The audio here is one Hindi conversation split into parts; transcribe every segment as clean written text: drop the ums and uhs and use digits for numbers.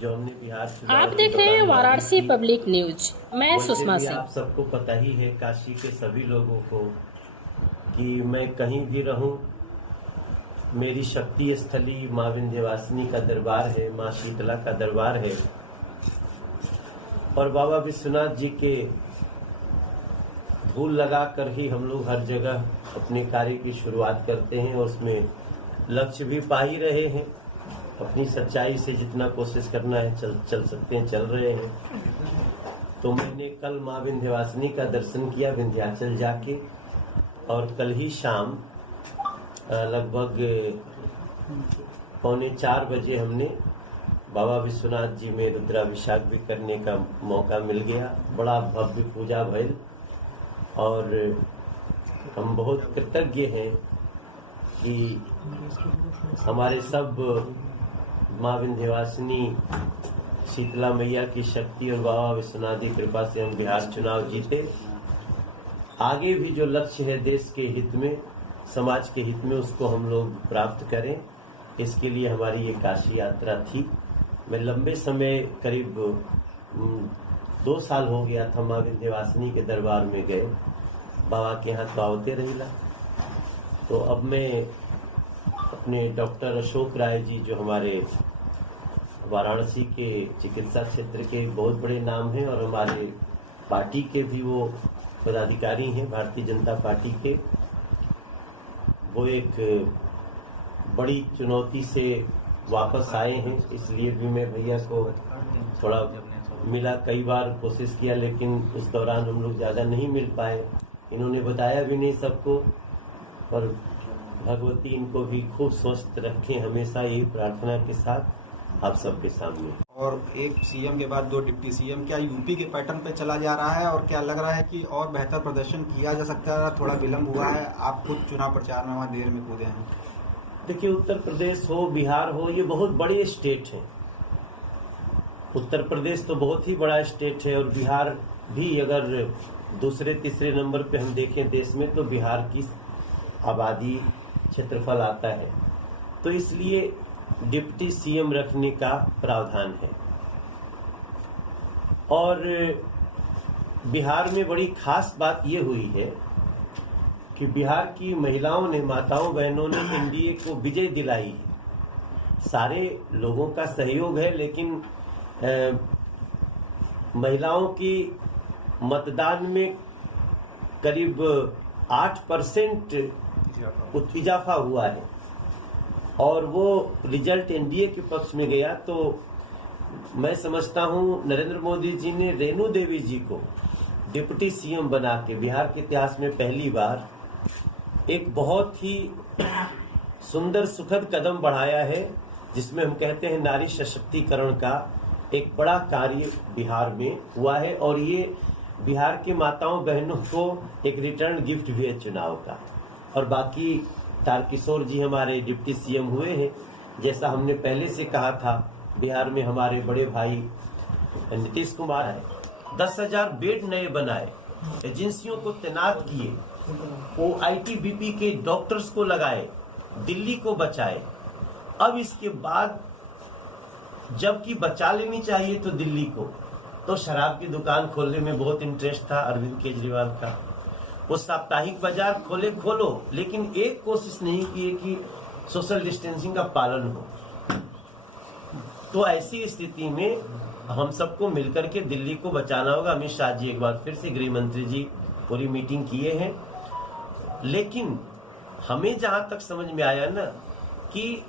जो हमने बिहार चुनाव आप के देख रहे हैं दौरान वाराणसी थी, पब्लिक न्यूज। मैं वैसे सुषमा भी सिंह। आप सबको पता ही है, काशी के सभी लोगों को, कि मैं कहीं भी रहूं, मेरी शक्ति स्थली माँ विंध्यवासिनी का दरबार है, माँ शीतला का दरबार है। और बाबा विश्वनाथ जी के धूल लगा कर ही हम लोग हर जगह अपने कार्य की शुरुआत करते हैं और उसमें लक्ष्य भी पा ही रहे हैं। अपनी सच्चाई से जितना कोशिश करना है चल सकते हैं, चल रहे हैं। तो मैंने कल माँ विंध्यवासिनी का दर्शन किया विंध्याचल जाके, और कल ही शाम लगभग 3:45 बजे हमने बाबा विश्वनाथ जी में रुद्राभिषेक भी करने का मौका मिल गया। बड़ा भव्य पूजा भइल और हम बहुत कृतज्ञ हैं कि हमारे सब माँ विंध्यवासिनी शीतला मैया की शक्ति और बाबा विश्वनाथ की कृपा से हम बिहार चुनाव जीते। आगे भी जो लक्ष्य है देश के हित में, समाज के हित में, उसको हम लोग प्राप्त करें, इसके लिए हमारी ये काशी यात्रा थी। मैं लंबे समय, करीब 2 साल हो गया था माँ विंध्यवासिनी के दरबार में गए, बाबा के यहाँ तो आवते रहिला। तो अब मैं अपने डॉक्टर अशोक राय जी, जो हमारे वाराणसी के चिकित्सा क्षेत्र के बहुत बड़े नाम हैं और हमारे पार्टी के भी वो पदाधिकारी हैं, भारतीय जनता पार्टी के, वो एक बड़ी चुनौती से वापस आए हैं। इसलिए भी मैं भैया को थोड़ा मिला, कई बार कोशिश किया, लेकिन उस दौरान हम लोग ज़्यादा नहीं मिल पाए। इन्होंने बताया भी नहीं सबको, पर भगवती इनको भी खूब स्वस्थ रखें, हमेशा यही प्रार्थना के साथ आप सबके सामने। और एक सीएम के बाद 2 डिप्टी सीएम, क्या यूपी के पैटर्न पे चला जा रहा है और क्या लग रहा है कि और बेहतर प्रदर्शन किया जा सकता है? थोड़ा विलम्ब हुआ है, आप खुद चुनाव प्रचार में वहाँ देर में कूदे हैं। देखिए, उत्तर प्रदेश हो, बिहार हो, ये बहुत बड़े स्टेट हैं। उत्तर प्रदेश तो बहुत ही बड़ा स्टेट है और बिहार भी अगर दूसरे तीसरे नंबर पे हम देखें देश में, तो बिहार की आबादी क्षेत्रफल आता है। तो इसलिए डिप्टी सीएम रखने का प्रावधान है। और बिहार में बड़ी खास बात ये हुई है कि बिहार की महिलाओं ने, माताओं बहनों ने एनडीए को विजय दिलाई है। सारे लोगों का सहयोग है, लेकिन महिलाओं की मतदान में करीब 8% इजाफा हुआ है और वो रिजल्ट एनडीए के पक्ष में गया। तो मैं समझता हूं नरेंद्र मोदी जी ने रेणु देवी जी को डिप्टी सीएम बना के बिहार के इतिहास में पहली बार एक बहुत ही सुंदर सुखद कदम बढ़ाया है, जिसमें हम कहते हैं नारी सशक्तिकरण का एक बड़ा कार्य बिहार में हुआ है। और ये बिहार के माताओं बहनों को एक रिटर्न गिफ्ट भी है चुनाव का। और बाकी तारकिशोर जी हमारे डिप्टी सीएम हुए हैं। जैसा हमने पहले से कहा था, बिहार में हमारे बड़े भाई नीतीश कुमार है, 10,000 बेड नए बनाए, एजेंसियों को तैनात किए, वो आईटीबीपी के डॉक्टर्स को लगाए, दिल्ली को बचाए। अब इसके बाद जबकि बचा लेनी चाहिए तो दिल्ली को, तो शराब की दुकान खोलने में बहुत इंटरेस्ट था अरविंद केजरीवाल का। वो साप्ताहिक बाजार खोलो, लेकिन एक कोशिश नहीं की है कि सोशल डिस्टेंसिंग का पालन हो। तो ऐसी स्थिति में हम सबको मिलकर के दिल्ली को बचाना होगा। अमित शाह जी एक बार फिर से, गृह मंत्री जी पूरी मीटिंग किए हैं। लेकिन हमें जहां तक समझ में आया ना कि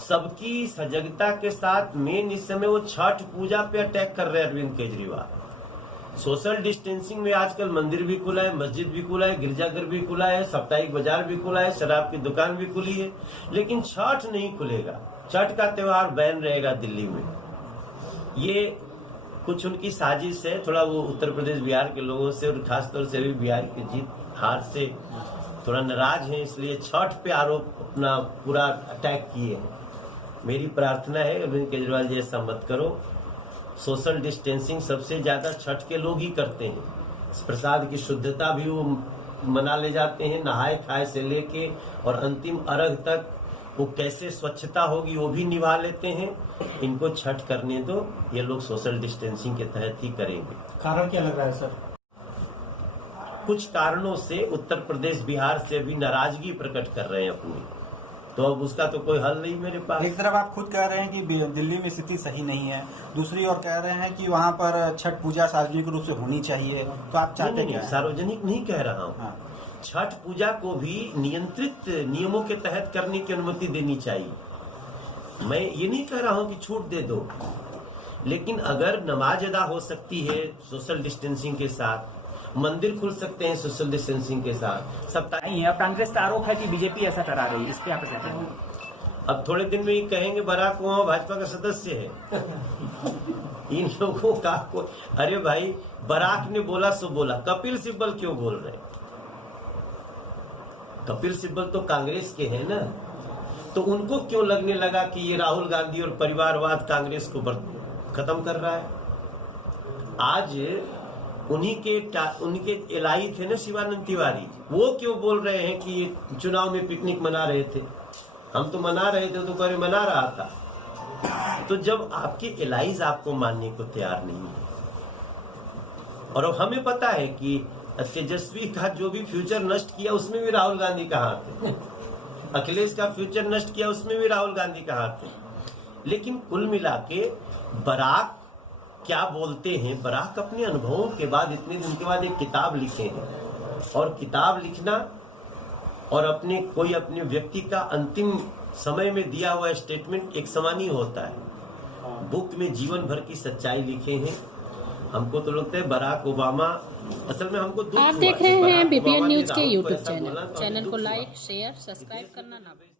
सबकी सजगता के साथ मेन इस समय वो छठ पूजा पे अटैक कर रहे हैं अरविंद केजरीवाल। सोशल डिस्टेंसिंग में आजकल मंदिर भी खुला है, मस्जिद भी खुला है, गिरजाघर भी खुला है, साप्ताहिक बाजार भी खुला है, शराब की दुकान भी खुली है, लेकिन छठ नहीं खुलेगा। छठ का त्योहार बैन रहेगा दिल्ली में। ये कुछ उनकी साजिश है। थोड़ा वो उत्तर प्रदेश बिहार के लोगों से और खासतौर से अभी बिहार की जीत हार से थोड़ा नाराज हैं, इसलिए छठ पे आरोप अपना पूरा अटैक किए हैं। मेरी प्रार्थना है अरविंद केजरीवाल जी, ऐसा मत करो। सोशल डिस्टेंसिंग सबसे ज्यादा छठ के लोग ही करते हैं। प्रसाद की शुद्धता भी वो मना ले जाते हैं, नहाए खाए से लेके और अंतिम अर्घ तक वो कैसे स्वच्छता होगी वो भी निभा लेते हैं। इनको छठ करने दो, ये लोग सोशल डिस्टेंसिंग के तहत ही करेंगे। कारण क्या लग रहा है सर? कुछ कारणों से उत्तर प्रदेश बिहार से अभी नाराजगी प्रकट कर रहे हैं अपनी, तो अब उसका तो कोई हल नहीं मेरे पास। एक तरफ आप खुद कह रहे हैं कि दिल्ली में स्थिति सही नहीं है, दूसरी ओर कह रहे हैं कि वहाँ पर छठ पूजा सार्वजनिक रूप से होनी चाहिए, तो आप चाहते क्या हैं? सार्वजनिक नहीं कह रहा हूँ। हाँ। छठ पूजा को भी नियंत्रित नियमों के तहत करने की अनुमति देनी चाहिए। मैं ये नहीं कह रहा हूँ कि छूट दे दो, लेकिन अगर नमाज अदा हो सकती है सोशल डिस्टेंसिंग के साथ, मंदिर खुल सकते हैं सोशल डिस्टेंसिंग के साथ, सब नहीं है। अब कांग्रेस का आरोप है कि बीजेपी ऐसा करा रही है, इस पे आप क्या कहेंगे? अब थोड़े दिन में ये कहेंगे बराक ओबामा भाजपा का सदस्य है। इन लोगों का अरे भाई, बराक ने बोला सो बोला, कपिल सिब्बल क्यों बोल रहे? कपिल सिब्बल तो कांग्रेस के हैं ना, तो उनको क्यों लगने लगा कि ये राहुल गांधी और परिवारवाद कांग्रेस को खत्म कर रहा है? आज उनके एलआई थे ना शिवानंद तिवारी, वो क्यों बोल रहे हैं कि ये चुनाव में पिकनिक मना रहे थे? हम तो मना रहे थे, तो करे मना रहा था। तो जब आपके एलाइज आपको मानने को तैयार नहीं है, और अब हमें पता है कि तेजस्वी का जो भी फ्यूचर नष्ट किया उसमें भी राहुल गांधी का हाथ है, अखिलेश का फ्यूचर नष्ट किया उसमें भी राहुल गांधी का हाथ है। लेकिन कुल मिला के बराक क्या बोलते हैं, बराक अपने अनुभवों के बाद इतने दिन के बाद एक किताब लिखे हैं, और किताब लिखना और अपने व्यक्ति का अंतिम समय में दिया हुआ स्टेटमेंट एक समान ही होता है। बुक में जीवन भर की सच्चाई लिखे हैं। हमको तो लगता है बराक ओबामा, असल में हमको दुख आप हुआ देख कि रहे हैं बराक बीबीएन ओबामा ने न्यूज के राहुल को यूट्यूब ऐसा बोला, चैनल। तो हमें चैनल को दुख हुआ। लाइक, शेयर, सब्सक्राइब करना ना भूलें।